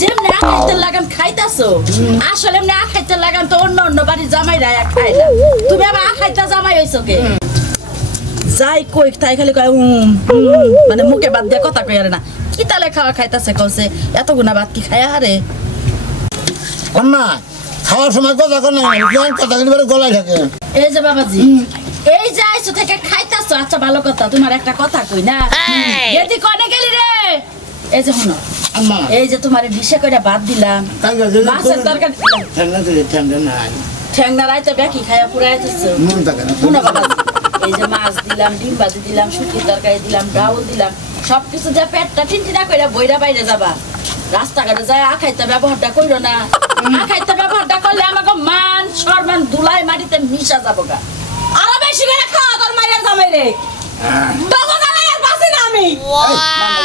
যেমনি আখাইতে লাগান খাইতাছো আসলে এমনি আখাইতে লাগান তো অন্য অন্য বাড়ির জামাইরা খায় না তুমি আবার আখাইতা জামাই হইছো কে যাই কই তাই খালি কয় মানে মুখে বাদ দিয়ে কথা কই আর না কি তালে খাওয়া খাইতাছে কইছে এত গুনা ভাত কি খায় আরে আম্মা খাওয়ার সময় কথা কর না কথা কিন্তু গলায় থাকে এই যে বাবাজি এই যে আইছো থেকে খাইতাছো আচ্ছা ভালো কথা তোমার একটা কথা কই না এদি কোনে গেলি রে এই যে শুনো আম্মা এই যে তোমার ডিশে কইরা ভাত দিলাম মাছের তরকারি ঠান্ডা নাই ঠ্যাংনা রাইতে বেকি খায়া পুরাইতেছো মন থাকে না শুনো বাবাজি এই যে মাছ দিলাম ডিম ভাজি দিলাম শুটকির তরকারি দিলাম ডাউল দিলাম সবকিছু দিয়ে পেটটা টিনটিনা কইরা বইরা বাইরে যাবা রাস্তাঘাটে যায় আখাইতে ব্যবহারটা কইরো না আখাইতে ব্যবহারটা করলে আমাকে মান সম্মান ধুলাই মাটিতে মিশা যাবো গা আরো বেশি করে খাওয়া তোর মায়ের জামাই রে তখন আর বাসি না আমি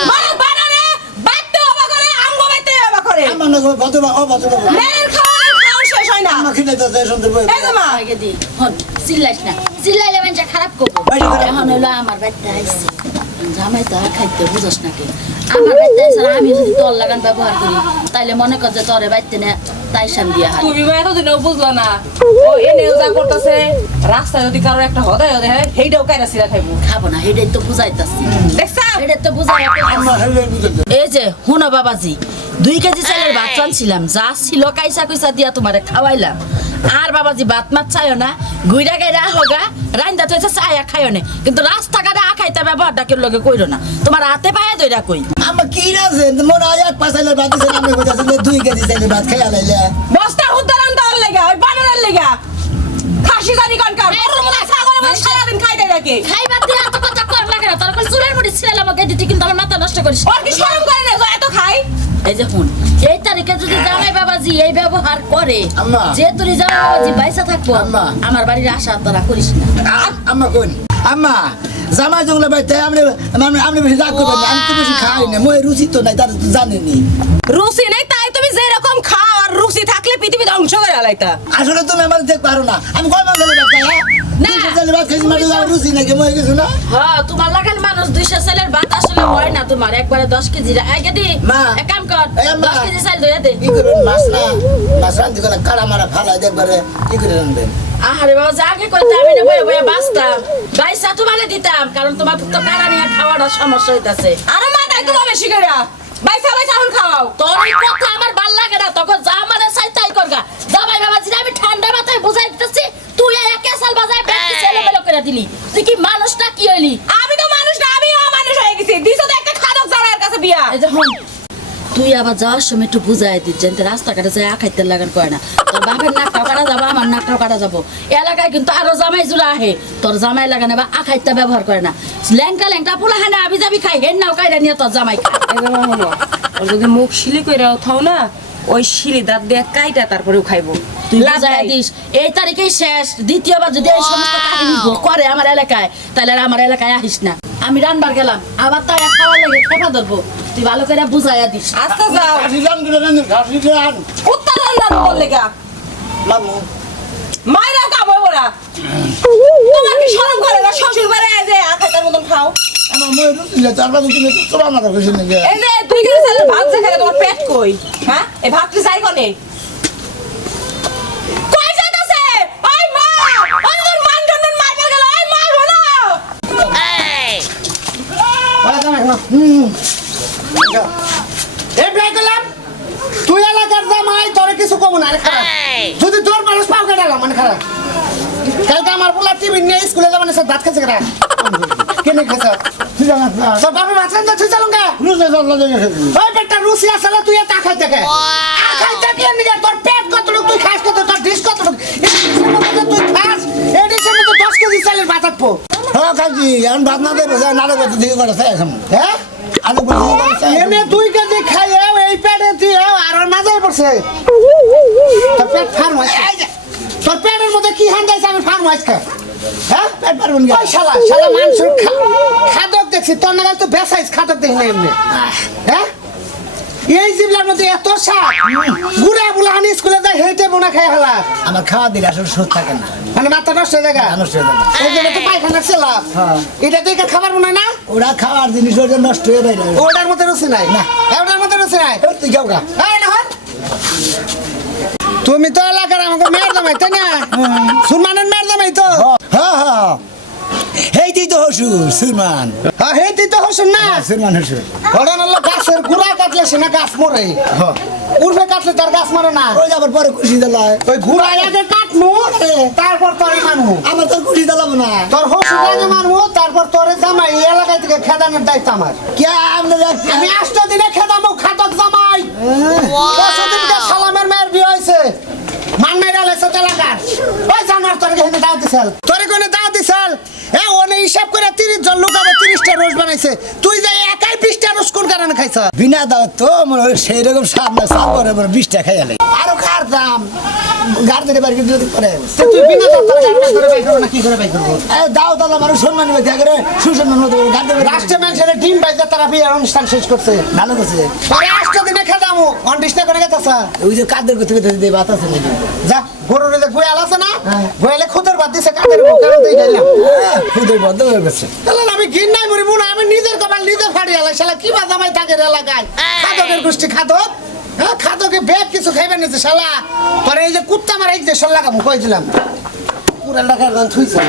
মানে বানারে বাইতে হবা করে আমগো বাইতে হবা করে আমার না কত ও কত মেয়ের খাওয়া খাওয়া শেষ হয় না আমার খিদে তো সুন্দর বই এই যে মা আগে দি হন চিল্লাইস না চিল্লাইলে মানুষ খারাপ করবো এখন হলো আমার বাড়িতে আইসি জামাই তো আর খাইতে বুঝোস নাকি আমার বাড়িতে আইসে আমি যদি তোর লাগান ব্যবহার করি তাইলে মনে কর যে তোরে বাড়িতে না তাই সাম দিয়া হয় তুমি মা এতদিনও বুঝলো না ও এনে যা করতেছে রাস্তায় যদি কারোর একটা হদায় হয় সেইটাও কাইরা সিরা খাইবো খাবো না এটাই তো বুঝাইতাছি দেখছা এটাই তো বুঝাই আমার হেলে বুঝতে এই যে হুনো বাবাজি 2 কেজি চালের ভাত রানছিলাম যা ছিল কাইসা কুইসা দিয়া তোমারে খাওয়াইলাম আর বাবাজি ভাত মাছ চাইও না গুইরা গাইরা হোগা রান্দা তো চায়া খাইও না কিন্তু রাস্তাঘাটে আখাইতা ব্যবহারটা কেউ লগে কইরো না তোমার হাতে পায়ে দইরা কই আমার কি আছে মনে হয় এক পাঁচালের ভাত দিছে আমি কইতাছি 2 কেজি চাইলে ভাত খাইয়া লাইলে বস্তা হুদ্দারান দেওয়ার লেগা ওই বানরের লেগা খাসি জানি কনকার ওর মধ্যে ছাগলের মধ্যে সারাদিন খাইতে থাকে খাইবার দিয়ে এত কথা কর লাগে না তোর কল চুলের মুড়ি ছিলাম আমাকে দিতে কিন্তু আমার মাথা নষ্ট করিস ওর কি শরম করে না এত খাই এই যে হুন এই তারিখে যদি জামাই বাবাজি এই ব্যবহার করে আম্মা। যে তুই জামাই বাবাজি বাইসা থাকবো আম্মা। আমার বাড়ির আশা তোরা করিস না আম্মা কোন আম্মা জামাই জঙ্গলে বাইতে আপনি বেশি রাগ করবেন না আমি তো বেশি খাই না মই রুচি তো নাই তার জানেনি রুচি নাই তাই তুমি যেরকম খাও আর রুচি থাকলে পৃথিবী ধ্বংস করে আলাইতা আসলে তুমি আমার দেখ পারো না আমি কয় মাস ধরে ভাত খাই না। 2 কেজি ভাত খাইছি মানে আমার রুচি নাকি মই কিছু না হ্যাঁ তোমার লাগান মানুষ 200 চালের ভাত আসলে হয় না তোমার একবারে 10 কেজি আগে দি মা। এক কাম কর এই মা। 10 কেজি চাল দইয়া দে কি করবেন মাছ না মাছ রান্ধি করে কাড়া মারা ফালাই দেখবারে কি করে রান্ধবেন আরে বাবা যা আগে কইতে আমি না বয়ে বয়ে বাঁচতাম বাইসা তোমারে দিতাম কারণ তোমার তো কারা নিয়ে খাওয়াটা সমস্যা হইতাছে আরে মা তাই তোমার বেশি করে বাইসা বাইসা এখন খাও তোর এই কথা আমার ভাল লাগে না তখন যা মানে চাই তাই করগা জামাই বাবা জিরা আমি ঠান্ডা মাথায় বুঝাই দিতেছি তুই এক সাল বাজায় ব্যাগ ছেলে বেলো করে দিলি তুই কি মানুষটা কি হইলি আমি তো মানুষ না আমি অমানুষ হয়ে গেছি দিছো তো একটা খাদক জামাইয়ের কাছে বিয়া এই যে হন তুই আবার যাওয়ার সময় একটু বুঝাই দিস যেন রাস্তাঘাটে যায় খাইতে লাগান কয় না তোর বাপের নাকটাও কাটা যাবো আমার নাকটাও কাটা যাবো এলাকায় কিন্তু আরো জামাই জুলা আহে তোর জামাই লাগানে বা আখাইতে ব্যবহার করে না ল্যাংটা ল্যাংটা পোলা খানে আবি যাবি খাই হেন নাও কাইরা নিয়ে তোর জামাই খায় ও যদি মুখ শিলি কইরা থাও না ওই শিলি দাঁত দিয়ে কাইটা তারপরেও খাইবো তুই লাভ বুঝাই নাই। দিস এই তারিখেই শেষ দ্বিতীয়বার যদি এই সমস্ত কাহিনী করে আমার এলাকায় তাহলে আর আমার এলাকায় আসিস না আমি রানবার গেলাম আবার তাই খাওয়ার লাগে খেপা ধরবো তুই ভালো করে বুঝাইয়া দিস আস্তে যাও ঘাসি রান করে রান্ধেন ঘাসি রান উত্তর রান্না বললে গা লামু মাইরা কাবো ওরা তোমার কি শরম করে না শ্বশুর বাড়ি যে আখাইতার মতন খাও আমার মই রুচি না তার বাদে তুমি তো চলা মারা কইছেন নাকি এই যে 2 কেজি চালের ভাত যে খাইলে তোমার পেট কই হ্যাঁ এই ভাত কি চাই কোনে কই যাইতাছে ওই মা ওই ওর মান জন্মের মারবার গেল ওই মা হলো এই ব্রেক গেলাম তুই এলাকার জামাই তোরে কিছু কম না রে খারাপ যদি তোর মানুষ পাও কাটালাম মানে খারাপ কালকে আমার পোলা টিভি নিয়ে স্কুলে যাবেন সব ভাত খাচ্ছে কেনা কেনে খাচ্ছে তুই জানাস না সব বাবা মাছ রান্না তুই চালুঙ্গা রুচি চল ওই পেটটা রুচি আসলে তুই এটা খাইতে কে খাইতে কি নিগে তোর পেট কতটুক তুই খাস কত তোর ডিশ কতটুক তুই খাস এই ডিশের মধ্যে 10 কেজি চালের ভাত আটপো হ্যাঁ কাজি এখন ভাত না দেবে না রে কত দিকে করে খাই হ্যাঁ আলু বড়ি এনে 2 কেজি খাই এই পেটে তুই আর মাঝে পড়ছে তোর পেট ফার্ম আছে তোর পেটের মধ্যে কি হান্দাইছে আমি ফার্ম আছে হ্যাঁ পেট পারবেন ওই শালা শালা মাংস খাদক দেখছি তোর নাগাল তো বেসাইজ খাদক দেখি না এমনি হ্যাঁ এই জিবলার মধ্যে এত শাক গুড়া বুলা আনি স্কুলে যায় হেঁটে বোনা খাই হালা আমার খাওয়া দিলে আসলে সুদ থাকে না মানে মাথা নষ্ট হয়ে যায় নষ্ট হয়ে যাবে। ওই জন্য তো পায়খানা ছিলাম হ্যাঁ। এটা তো এখানে খাবার মনে হয় না ওরা খাওয়ার জিনিস ওটা নষ্ট হয়ে যায় ওটার মধ্যে রুচি নাই না। ওটার মধ্যে রুচি নাই তুই যাও গা এই না তুমি তো এলাকার আমাকে মেয়ের দামাই তাই না সুরমানের মেয়ের দামাই তো হ্যাঁ হ্যাঁ এই তুই তো হসুর সুরমান হ্যাঁ হে তুই তো হসুন না সুরমান হসুর ঘটনা হলো গাছের গুড়া কাটলে সে না গাছ মরে উর্ফে কাটলে তার গাছ মরে না ওই আবার পরে খুশি দিলাই ওই ঘুরা আগে কাটমু তারপর তোরে মানবো আমার তোর খুশি দিলাম না তোর হসুর আগে মানবো তারপর তোরে জামাই এই এলাকায় থেকে খেদানোর দায়িত্ব আমার কে আমরা যাচ্ছি আমি 8 দিনে খেদামো খাতক জামাই দিনকে সালামের মেয়ের বিয়ে হয়েছে মান মেয়েরা লেছে এলাকার ওই জানার তোর এখানে দাও দিছাল তোরে কোনে দাও দিছাল এ ওনে হিসাব করে 30 জন লোক আবার 30টা রোজ বানাইছে তুই যে একাই 20টা রোজ কোন কারণে খাইছ বিনা দাও তো মনে হয় সেই রকম সামনে সাপ করে 20টা খাই আলে আরো খার দাম গার দিতে পারি যদি করে তুই বিনা দাও তোর গাড়ি করে বাই করব না কি করে বাই করব দাও দাও আমার সম্মান নিবে থাকে সুসম্মান মতো গার দেবে রাষ্ট্র মানুষের ডিম বাইজা তারা বিয়ের অনুষ্ঠান শেষ করছে ভালো করছে পরে 8 দিনে খেদামো অনডিশটা করে গেছাস ওই যে কাদের করতে করতে দিয়ে বাতাস নাকি যা গরুরে দেখ বই আলাছে না হ্যাঁ। বইলে খুদের বাদ দিছে কাদের মুখের মধ্যে গেলাম খুদের বদ্ধ হয়ে গেছে তাহলে আমি ঘিন নাই মরিব না আমি নিজের কপাল নিজে ফাড়ি আলাই শালা কি বাদামাই থাকে এলাকায় খাদকের গোষ্ঠী খাদক হ্যাঁ খাদকে বেগ কিছু খাইবে নিছে শালা পরে এই যে কুত্তা মারা এই যে সল লাগাবো কইছিলাম পুরা লাগার গান থুইছে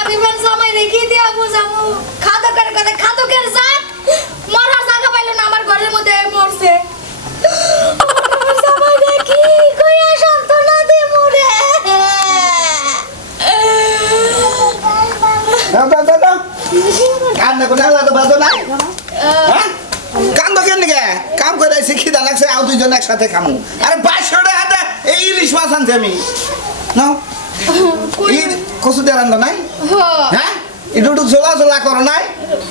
আমি বল সময় রেখে দিয়া বুঝামু খাদকের কথা খাদকের জাত মরার জায়গা পাইলো না আমার ঘরের মধ্যে মরছে আমার সময় দেখি কইয়া সান্তনা দে মরে কান্না করে আলাদা বাজো নাই হ্যাঁ কান্দ কেন গে কাম করে আইছি খিদা লাগছে আও দুইজন একসাথে খামু আরে 500 টাকা এই ইলিশ মাছ আনছি আমি নাও এই কসু দিয়ে রান্না নাই হ্যাঁ একটু একটু ঝোলা ঝোলা করো নাই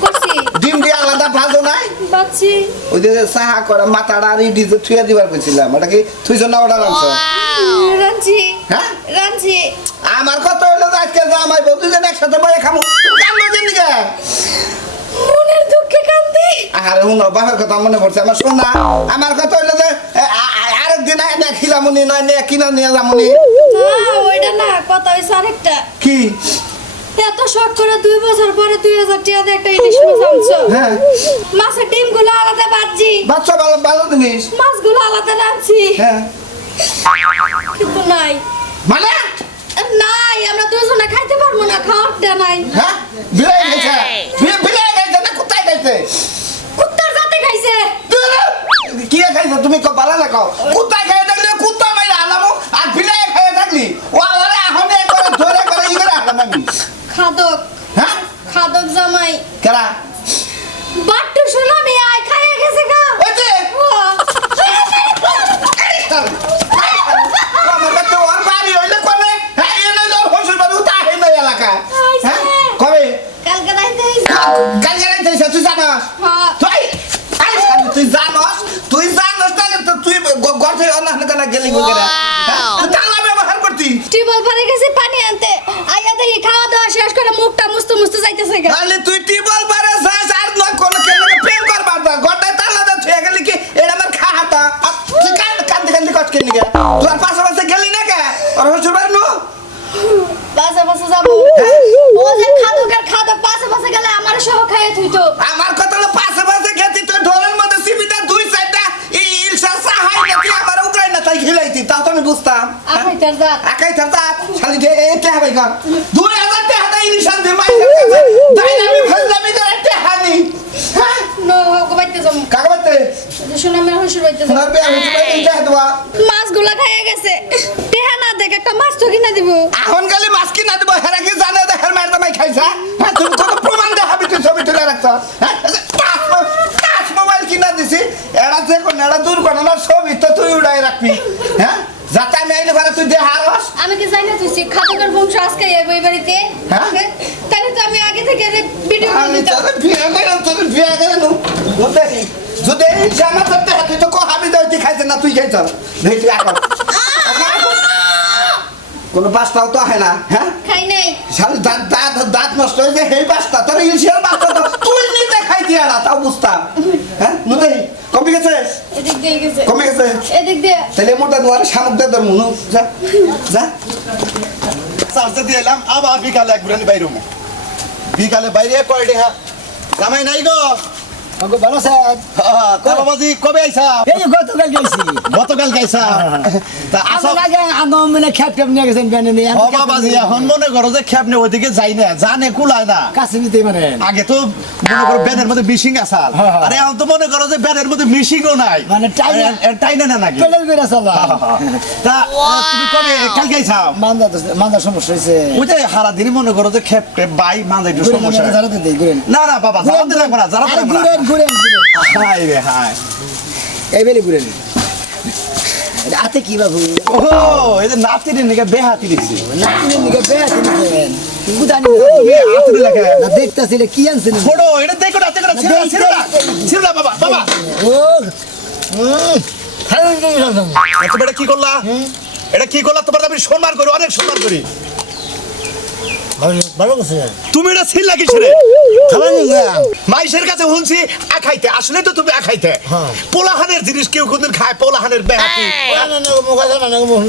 করছি ডিম দিয়ে আলাদা ভাজো নাই বাচ্চি ওই যে সাহা করে মাথাটা আর ইডি যে থুয়া দিবার কইছিলাম ওটা কি থুইছ না ওটা রাখছো রাঞ্জি হ্যাঁ রাঞ্জি আমার কথা হইলো যে আজকে জামাই বউ দুজন একসাথে বসে খামু তুমি কান্দো কেন গে মনের দুঃখে কান্দি আরে হুন বাবার কথা মনে পড়ছে আমার শোনা আমার কথা হইলো যে আরেকদিন আইনা খিলামুনি নয় নিয়ে কিনা নিয়ে যামুনি না ওইটা না কথা হইছে আরেকটা কি এত শখ করে 2 বছর পরে 2000 টাকা দিয়ে একটা ইলিশ মাছ আনছো হ্যাঁ মাছের ডিমগুলো আলাদা ভাজি বাচ্চা ভালো ভালো জিনিস মাছগুলো আলাদা রাঁধছি হ্যাঁ কিন্তু নাই মানে নাই আমরা দুজনে খাইতে পারবো না খাওয়ারটা নাই হ্যাঁ বিলাই গেছে বিলাই গেছে না কোথায় গেছে কুত্তার জাতে খাইছে কি খাইছো তুমি বালা লাগাও কোথায় খাই থাকলে কুত্তা মাইরা আলামো আর বিলাই খাই থাকলি ও আরে আহনে করে ধরে করে ই করে আলাম আমি খাদক হ্যাঁ খাদক জামাই কেরা বাট্টু শোনা বে আই খাইয়া গেছে গা ওই যে আমার কাছে ওর বাড়ি হইলে কোনে হ্যাঁ এনে তোর হসুর বাড়ি উঠা হে না এলাকা হ্যাঁ কবে কালকে রাইতে কাল জানাই তুই তুই জানাস হ্যাঁ তুই তুই জানাস না তো তুই ঘর থেকে অন্য না গেলি বলে তুই তালা ব্যবহার করতি টিবল ভরে গেছে পানি আনতে আইয়া দেখি খাওয়া দাওয়া শেষ করে মুখটা মুছতে মুছতে যাইতেছে গা তাহলে তুই টিবল পারে যাস আর নয় কোনো কেন প্রেম করবার দা ঘরটা তালা দা তুই গেলি কি এটা আমার খাহাতা তুই কান্দি কান্দি কষ্ট কেন গে তুই আর পাশে গেলি না কে আর হসুর বাড়ি নো পাশে পাশে যাবো ও যে খাদকের খাদক পাশে পাশে গেলে আমার সহ খাইয়ে থুইতো আমার কথা হলো পাশে খেতি তো ঢোলের মধ্যে সিবিটা 2-4টা ইলশা সাহাই নাকি আমার উগ্রাইনা তাই খেলাইতি তাও তো আমি বুঝতাম আখাইতার জাত একাই থাকতা শালি যে এটা হবে গা 2000 টাকা দেই নিশান দে মাইসের কাছে তাই আমি ফেললামি করে একটা হানি হ্যাঁ নো গোবাইতে যাবো কাগবাতে শোনা মেয়ে হসুর বাইতে যাবো সোনার বিয়া হইতে পারে এটা দেওয়া মাছগুলা খাইয়া গেছে টেহা না দেখে একটা মাছ তো কিনা দিব এখন গেলে মাছ কিনা দেব হেরা কি জানে দেখার মায়ের দামাই খাইছা হ্যাঁ তুমি কত প্রমাণ দেখাবি তুই ছবি তুলে রাখছ হ্যাঁ টাচ মোবাইল কিনা দিছি এরা যে কোন এরা দূর করে না ছবি তো তুই উড়াই রাখবি হ্যাঁ যাতে আমি আইলে পারে তুই দেখারস আমি কি জানি না তুই খাদকের বংশ আজকে এই বাড়িতে হ্যাঁ? তাহলে তো আমি আগে থেকে ভিডিও করে আমি নিতাম তোর বিয়ে করে তোর বিয়ে করে নু দেখি যদি এই জামা করতে তুই তো কো হাবি দাও তুই খাইছ না তুই খাইছ দেখি তুই এখন কোনো বাসটাও তো হয় না হ্যাঁ খাই নাই শালি দাঁত নষ্ট হয়ে যায় এই বাসটা তোর ইলশিয়ার বাসটা তো তুই নিজে খাই দিয়া না তাও বুঝতাম হ্যাঁ নুদেই কমে গেছে এদিক দিয়ে গেছে কমে গেছে এদিক দিয়ে তাহলে মোটা দুয়ারে শামুক দে তোর মুনু যা যা চার্জে দিয়ে এলাম আবার বিকালে এক ঘুরানি বাইরে বিকালে বাইরে কয়ডে হ্যাঁ জামাই নাই গো আমাকে ভালো স্যার তা বাবাজি কবে আইছা এই যে গতকাল গেছি গতকাল গাইছা তা আসা আমার আগে আগে মানে খ্যাপ খ্যাপ নিয়ে গেছেন ব্যানে নিয়ে ও বাবাজি এখন মনে করো যে খেপনে ওইদিকে যাই না জানে কুলায় না কাছে দিতে পারেন আগে তো মনে করো ব্যানের মধ্যে মিশিং আসাল হ্যাঁ, হ্যাঁ। আরে এখন তো মনে করো যে ব্যানের মধ্যে মিশিংও নাই মানে টাইনা না নাকি পেলেল করে চালা তা তুমি কবে কাল গাইছাও মান্দা সমস্যা হয়েছে ওই যে হারা দিনই মনে করো যে খেপটে বাই মাঝে একটু সমস্যা জানাতে দেই ঘুরেন না না বাবা জানাতে লাগবে না জানাতে লাগবে না ঘুরেন ঘুরেন ঘুরেন হাই রে হাই এই বেলে ঘুরেন হাতে কি বাবু ও এই যে নাতির নিকে বেহাতি দিছি নাতিনের দিকে বেয়া দিলেন গুদানি তুমি হাতুড়ি লাগে না দেখতাছি কি আনছেন ছোট এটা দেখো না ছিল না বাবা বাবা ও তুমি এটা কি করলা এটা কি করলা তোমার আমি সম্মান করি অনেক সম্মান করি ভালো আছে তুমি এটা ছিল নাকি ছেড়ে খালানি মাইশের কাছে শুনছি আখাইতে আসলে তো তুমি আখাইতে হ্যাঁ। পোলাহানের জিনিস কেউ কোনদিন খায় পোলাহানের বেহাতি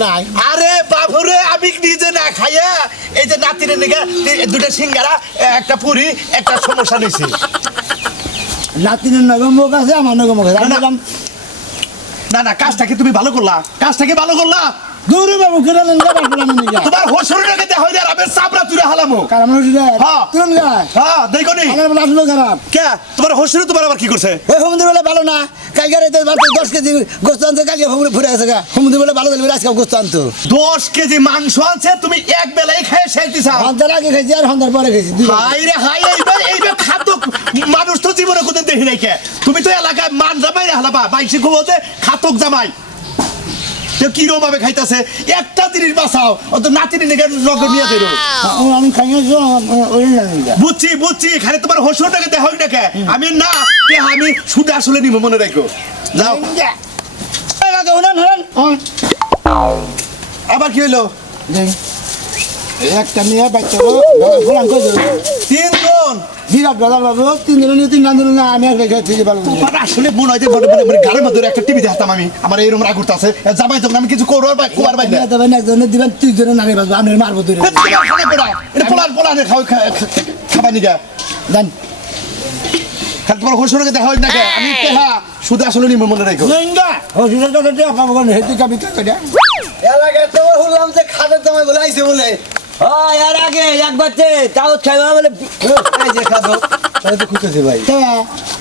নাই আরে বাবুরে আমি নিজে না খাইয়া এই যে নাতিনের নিকে দুটো সিঙ্গারা একটা পুরি একটা সমস্যা নিছি নাতিনের নগর মুখ আছে আমার নগর মুখ আছে না, না। না না কাজটা কি তুমি ভালো করলা কাজটা কি ভালো করলা দূরে বাবু কিরালেন যাবার প্ল্যান নেই তোমার হসুরটাকে দেখ হইলে আমি চাপড়া তুলে হালামো কারণ হচ্ছে হ্যাঁ। তুরন গায় হ্যাঁ দেখো নি আমার বলা আসলো খারাপ কে তোমার হসুর তোমার আবার কি করছে ওই সমুদ্র বেলা ভালো না কালকে রাতে 10 কেজি গোস্ত আনতে কালকে ঘুরে গেছে গা সমুদ্র বেলা ভালো দিলে আজকে গোস্ত আনতো 10 কেজি মাংস আছে তুমি এক বেলায় খেয়ে শেষ দিছা ঘন্টার আগে খাইছি আর ঘন্টার পরে খাইছি হাই রে হাই এইবার খাদ্য মানুষ তো জীবনে কোনদিন দেখি নাই কে তুমি তো এলাকায় মান জামাই হালাবা বাইশে ঘুমোতে খাতক জামাই তো কিরম ভাবে খাইতাছে একটা জিনিস বাঁচাও ও তো নাতিনি নিয়ে নগর নিয়ে যাইরো আমি খাইছি ওই বুঝছি বুঝছি খালি তোমার হসুরটাকে দেখ হই নাকি আমি না আমি শুধু আসলে নিব মনে রাখো যাও আবার কি হইলো একটা নিয়ে বাচ্চা ফুলান করে তিনজন বিরাট বাজার বাবু 3 দিন নিয়ে 3 দিন না আমি আর খাইছি ভালো তোমার আসলে মনে হয় যে মানে গাড়ির মধ্যে একটা টিভি দেখাতাম আমি আমার এইরকম রাগ করতেছে জামাই যখন আমি কিছু করবো বা কুয়ার বাইরে দেবেন একজনে দিবেন 3 জনে নারী বাজবে আমি মারবো ধরে এটা পোলার পোলানে খাবার নিগা জান খালি তোমার হসুরকে দেখা হয় নাকি আমি হ্যাঁ শুধু আসলে নিব মনে রাখো নইঙ্গা ও দিনের কথা দিয়ে আপনার কোন হেতু কাবি কইরা এলাকায় তো হলাম যে খাদের সময় বলে আইছে বলে এর আগে একবার তাও খাইবা বলে এই যে খাবো তাহলে তো খুঁজতেছি ভাই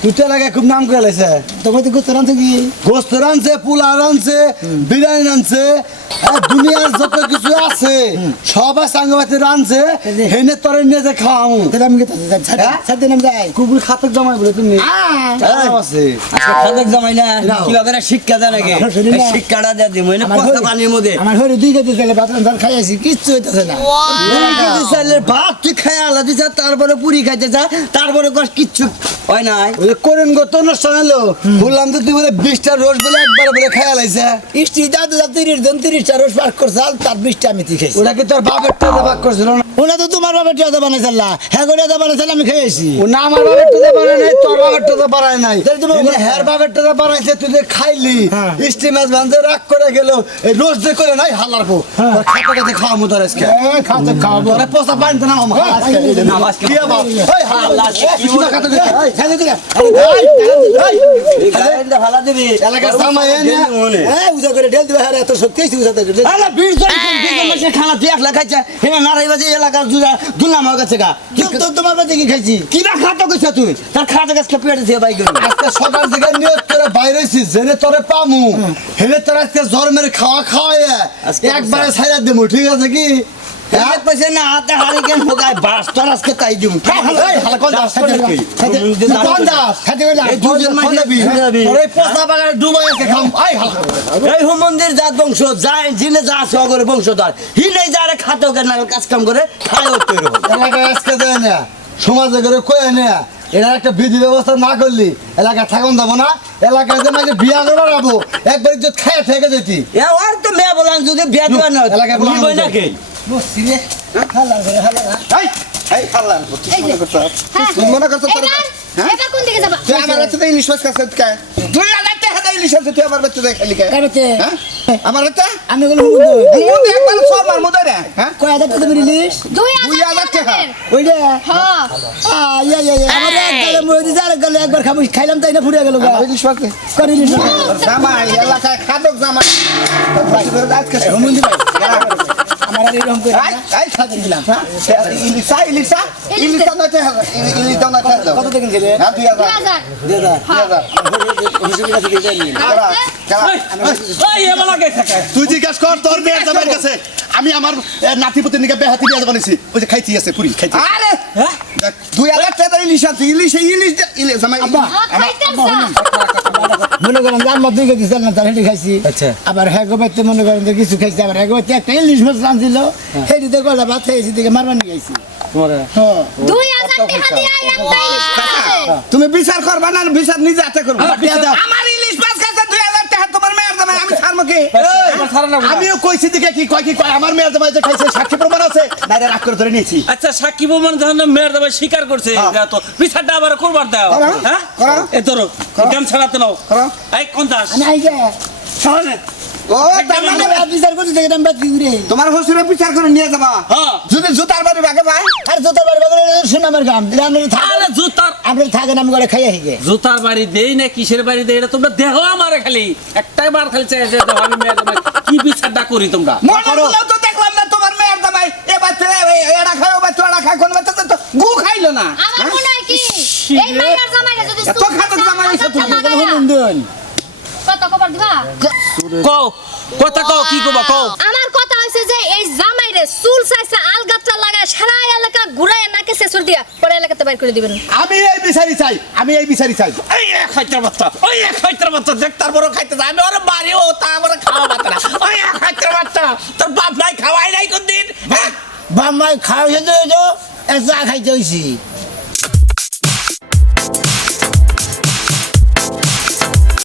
তুই তো এলাকায় খুব নাম করে লাইছে তবে তো গোস্ত রানছে কি গোস্ত রানছে পোলা রানছে বিরিয়ানি রানছে দুনিয়ার যত কিছু আছে সবাই সাংবাদিক রানছে হেনে তরে নিয়ে যে খাওয়ামু আমি সাথে নাম যাই খুব খাতক জমাই বলে তুমি আছে খাদক জামাই না কিভাবে শিক্ষা দেয় নাকি শিক্ষাটা দিয়ে দিব না কষ্ট পানির মধ্যে আমার ঘরে 2 কেজি তেলে ভাত রান্ধার খাইছি কিচ্ছু হইতাছে না চাইলে ভাত তুই খাই আলাদা যা তারপরে পুরি খাইতে যা তারপরে কষ্ট কিচ্ছু হয় নাই ওই করেন গত অনুষ্ঠান হলো বললাম তো তুই বলে 20টা রোজ বলে একবার বলে খাইয়া লাইছে ইষ্টি দাদু 30টা রোজ পাক করছে তার 20টা আমি তুই খাইছি ওটা কি তোর বাপের টাকা পাক করছিল না ওনা তো তোমার বাপের টাকা বানাইছিল হ্যাঁ করে টাকা বানাইছিল আমি খাইছি ও না আমার বাপের টাকা বানাই নাই তোর বাপের টাকা বানাই নাই তুমি হ্যার বাপের টাকা বানাইছে তুই যে খাইলি ইষ্টি মাছ ভাঙতে রাগ করে গেল এই রোজ যে করে নাই হালার পো তোর খাতা খাতে খাওয়ামু তোর আজকে খাতে খাওয়াবো আরে পোষা পানি তো না আমার আজকে না আজকে কি বাবা এই হালা কি বলে খাতে দে খাতে দে ভালো দিবি এলাকার সামাই এনে উজা করে ঢেল দিবে হ্যাঁ এত শক্তি আছে উজা করে আরে 20 জন মাসে খানা তুই একলা খাইছা হেনা নারাই বাজে এলাকার জুরা দুলা মার কাছে গা তো তোমার বাড়িতে কি খাইছি কি না খাতা কইছা তুই তার খাতা গাছকে পেটে দিয়ে বাই গেল আজকে সকাল থেকে নিয়ত করে বাইরে হইছি জেনে তোরে পামু হেলে তোর আজকে জ্বর মেরে খাওয়া খাওয়ায় একবারে ছাইরা দেবো ঠিক আছে কি এক পয়সা না হাতে হারি কেন হোগায় বাস তোর আজকে তাই দিব এই হালা কোন দাস খাইতে কোন দাস খাইতে কইলা এই দুজন মাঝে তোর এই পোস্তা বাগানে ডুবাই আছে খাম আই হালা এই হুমন্দির জাত বংশ যায় জিনে যা সগরে বংশধর হি নাই যারা খাতো কেন কাজ কাম করে খায় হতে রকম এলাকায় আজকে দেয় না সমাজে করে কয়ে না এটা একটা বিধি ব্যবস্থা না করলি এলাকায় থাকুন যাবো না এলাকায় যে মাঝে বিয়া করে রাখবো একবার ইজ্জত খাইয়া থেকে যেতি এ আর তো মেয়ে বলান যদি বিয়া দিবা না এলাকায় বলান নিবই নাকি এই হাল্লার এই যে তুই মনে করছ তোর হ্যাঁ এবার কোন দিকে যাবা তুই আমার বাচ্চাতে ইলিশ মাছ খাস কে তুই আলাদা হাতে ইলিশ আছে তুই আমার বাচ্চাতে খালি কে কারতে হ্যাঁ আমার এটা আমি বলি হুমুন্দুন মুদে একবার সব মার মুদে রে হ্যাঁ কয় হাজার টাকা তুমি নিলিস 2000 টাকা ওইটা হ্যাঁ আমার এক গালে মই দিছে আর এক গালে একবার খাইলাম তাই না ফুরিয়ে গেল গা ইলিশ পাতে করে ইলিশ জামাই এলাকায় খাদক জামাই আজকে হুমুন্দি ভাই আমার আর এরকম করে এই খাদক দিলাম হ্যাঁ ইলিশা ইলিশা ইলিশা না তে ইলিশা না তে কত টাকা দিলে হ্যাঁ 2000 2000 দাদা 2000 তুই জিজ্ঞাসা কর তোর মেয়ের জামাইয়ের কাছে আমি আমার নাতিপুতির নিকে বেহাতি বিয়া বানাইছি ওই যে খাইতে আছে পুরি খাইতে আরে 2000 টাকা ইলিশ আছে ইলিশ ইলিশ জামাই মনে করেন যে আমার দুই কেজি চাল না তার হেঁটে খাইছি আবার হ্যাঁ গোবাইতে মনে করেন যে কিছু খাইছি আবার হ্যাঁ গোবাইতে একটা ইলিশ মাছ আনছিল হেঁটিতে গলা ভাত খাইছি দিকে মারবার নিয়ে খাইছি 2000 টাকা দিয়া একটা ইলিশ মাছ আছে। তুমি বিচার করবা না বিচার নিজে হাতে করবা দিয়া দাও। আমার ইলিশ মাছ খাইছে 2000 টাকা তোমার মেয়ের জামাই আমি ছাড়বো কি আমিও কইছি দিকে কি কয় আমার মেয়ের জামাই যে খাইছে সাক্ষী প্রমাণ আছে না রে রাগ করে ধরে নিয়েছি আচ্ছা সাকিব ওমান যখন মেয়ের দাবা স্বীকার করছে তো বিচারটা আবার করবার দাও করো, হ্যাঁ করো। এ ধরো গান ছাড়াতে নাও করো। এই কোন দাস আমি আই গে ছাড়ানে ও তার মানে বিচার করছি দেখে আমি বাদ ঘুরে তোমার শ্বশুরে বিচার করে নিয়ে যাবা হ্যাঁ যদি জুতার বাড়ি ভাগে ভাই আর জোতার বাড়ি বাগানে শুনে আমার গাম আরে জুতার আপনার থাকেন আমি করে খাইয়া হিগে জুতার বাড়ি দেই না কিসের বাড়ি দেই এটা তোমরা দেহ আমারে খালি একটাই বার খালি চাই যে দেখো আমি মেয়ের দাবাই কি বিচারটা করি তোমরা মনে হলো তো দেখলাম না তোমার মেয়ের জামাই এবার এরা খায় ওবার তোরা খায় কোন বাচ্চা তো গু খাইলো না আমার মনে হয় কি এই মাইয়ার জামাইরা যদি এত খাদক জামাই হইছে তুমি। হুমুন্দুন কত কবার দিবা কও কথা কও কি কবা কও আমার কথা হইছে যে এই জামাইরে চুল চাইছে আলগাত্রা লাগায় সারা এলাকা ঘুরায় নাকে শেষর দিয়া পরে এলাকাতে বাইর করে দিবেন আমি এই বিচারি চাই এই এক খাইতার বাচ্চা ওই এক খাইতার বাচ্চা দেখ তার বড় খাইতে যায় আমি ওরে বাড়ি ও তা আমারে খাওয়া বাচ্চা না ওই এক খাইতার বাচ্চা তোর বাপ নাই খাওয়াই নাই কোন দিন বাম্মাই খাওয়া হয়েছে তো চা খাইতে হয়েছি